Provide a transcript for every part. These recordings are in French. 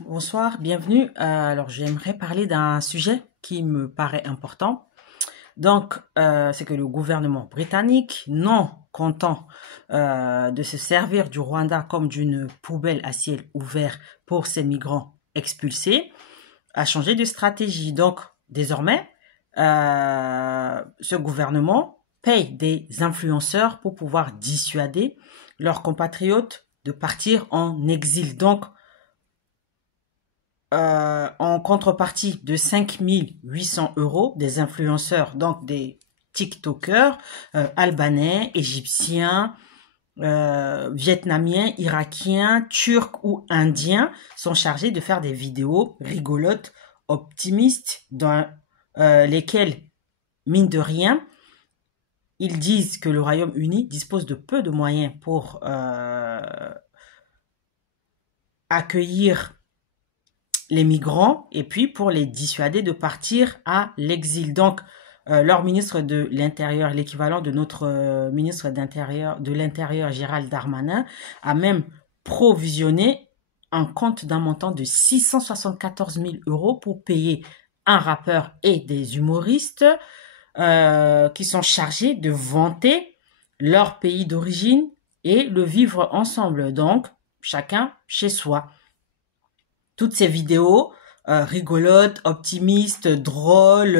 Bonsoir, bienvenue. Alors, j'aimerais parler d'un sujet qui me paraît important. C'est que le gouvernement britannique, non content de se servir du Rwanda comme d'une poubelle à ciel ouvert pour ses migrants expulsés, a changé de stratégie. Donc, désormais, ce gouvernement paye des influenceurs pour pouvoir dissuader leurs compatriotes de partir en exil. Donc, en contrepartie de 5 800 € des influenceurs, donc des TikTokers albanais, égyptiens, vietnamiens, irakiens, turcs ou indiens sont chargés de faire des vidéos rigolotes, optimistes, dans lesquelles, mine de rien, ils disent que le Royaume-Uni dispose de peu de moyens pour accueillir les migrants et puis pour les dissuader de partir à l'exil. Donc, leur ministre de l'Intérieur, l'équivalent de notre ministre de l'Intérieur, Gérald Darmanin, a même provisionné un compte d'un montant de 674 000 € pour payer un rappeur et des humoristes qui sont chargés de vanter leur pays d'origine et le vivre ensemble. Donc, chacun chez soi. Toutes ces vidéos rigolotes, optimistes, drôles,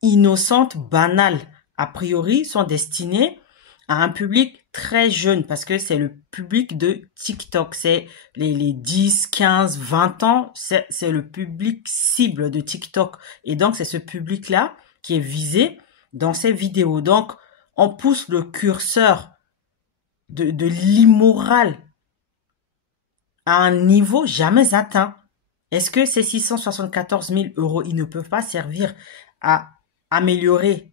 innocentes, banales, a priori, sont destinées à un public très jeune parce que c'est le public de TikTok. C'est les 10, 15, 20 ans, c'est le public cible de TikTok. Et donc, c'est ce public-là qui est visé dans ces vidéos. Donc, on pousse le curseur de l'immoral à un niveau jamais atteint. Est-ce que ces 674 000 €, ils ne peuvent pas servir à améliorer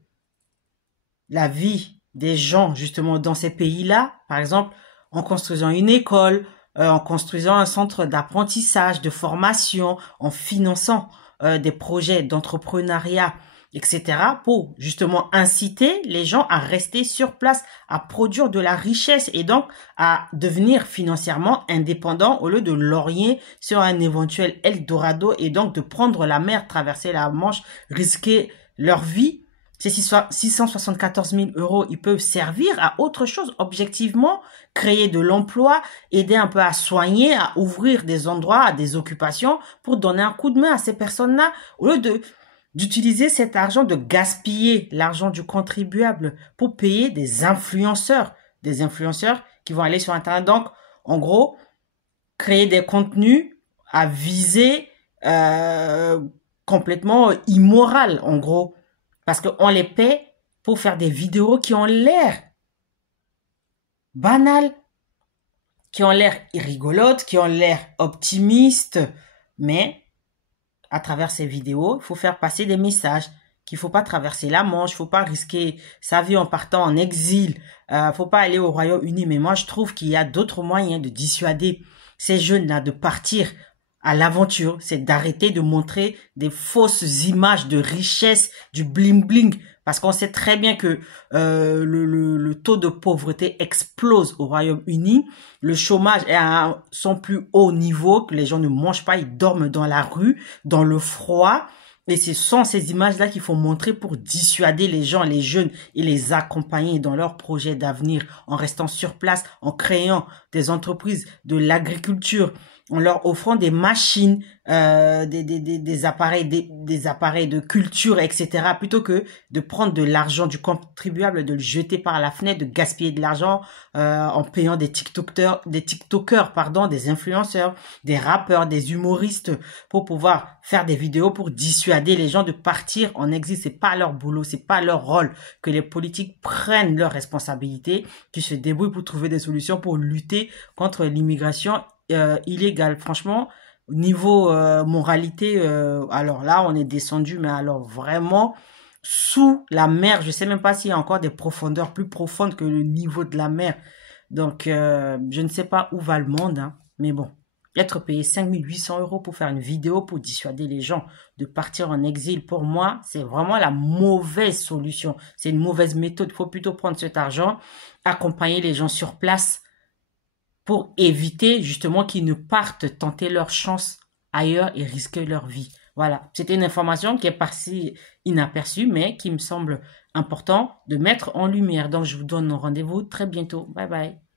la vie des gens justement dans ces pays-là, par exemple en construisant une école, en construisant un centre d'apprentissage, de formation, en finançant des projets d'entrepreneuriat, etc., pour justement inciter les gens à rester sur place, à produire de la richesse et donc à devenir financièrement indépendants au lieu de lorgner sur un éventuel Eldorado et donc de prendre la mer, traverser la Manche, risquer leur vie. Ces 674 000 €, ils peuvent servir à autre chose, objectivement, créer de l'emploi, aider un peu à soigner, à ouvrir des endroits, à des occupations pour donner un coup de main à ces personnes-là, au lieu d'utiliser cet argent, de gaspiller l'argent du contribuable pour payer des influenceurs qui vont aller sur Internet. Donc, en gros, créer des contenus à viser complètement immoral, en gros. Parce qu'on les paie pour faire des vidéos qui ont l'air banales, qui ont l'air rigolotes, qui ont l'air optimistes, mais à travers ces vidéos, il faut faire passer des messages qu'il faut pas traverser la Manche, il faut pas risquer sa vie en partant en exil, faut pas aller au Royaume-Uni. Mais moi, je trouve qu'il y a d'autres moyens de dissuader ces jeunes-là de partir à l'aventure. C'est d'arrêter de montrer des fausses images de richesse, du bling-bling. Parce qu'on sait très bien que le taux de pauvreté explose au Royaume-Uni. Le chômage est à son plus haut niveau, que les gens ne mangent pas, ils dorment dans la rue, dans le froid. Et ce sont ces images-là qu'il faut montrer pour dissuader les gens, les jeunes, et les accompagner dans leurs projets d'avenir en restant sur place, en créant des entreprises de l'agriculture, en leur offrant des machines, des appareils, des appareils de culture, etc., plutôt que de prendre de l'argent du contribuable, de le jeter par la fenêtre, de gaspiller de l'argent en payant des TikTokers, pardon, des influenceurs, des rappeurs, des humoristes, pour pouvoir faire des vidéos pour dissuader les gens de partir en exil. C'est pas leur boulot, c'est pas leur rôle. Que les politiques prennent leurs responsabilités, qu'ils se débrouillent pour trouver des solutions pour lutter contre l'immigration illégale. Franchement, niveau moralité, alors là, on est descendu, mais alors vraiment sous la mer. Je sais même pas s'il y a encore des profondeurs plus profondes que le niveau de la mer. Donc, je ne sais pas où va le monde, hein, mais bon. Être payé 5 800 € pour faire une vidéo pour dissuader les gens de partir en exil, pour moi, c'est vraiment la mauvaise solution. C'est une mauvaise méthode. Il faut plutôt prendre cet argent, accompagner les gens sur place pour éviter justement qu'ils ne partent tenter leur chance ailleurs et risquer leur vie. Voilà, c'était une information qui est passée inaperçue, mais qui me semble important de mettre en lumière. Donc, je vous donne rendez-vous très bientôt. Bye bye.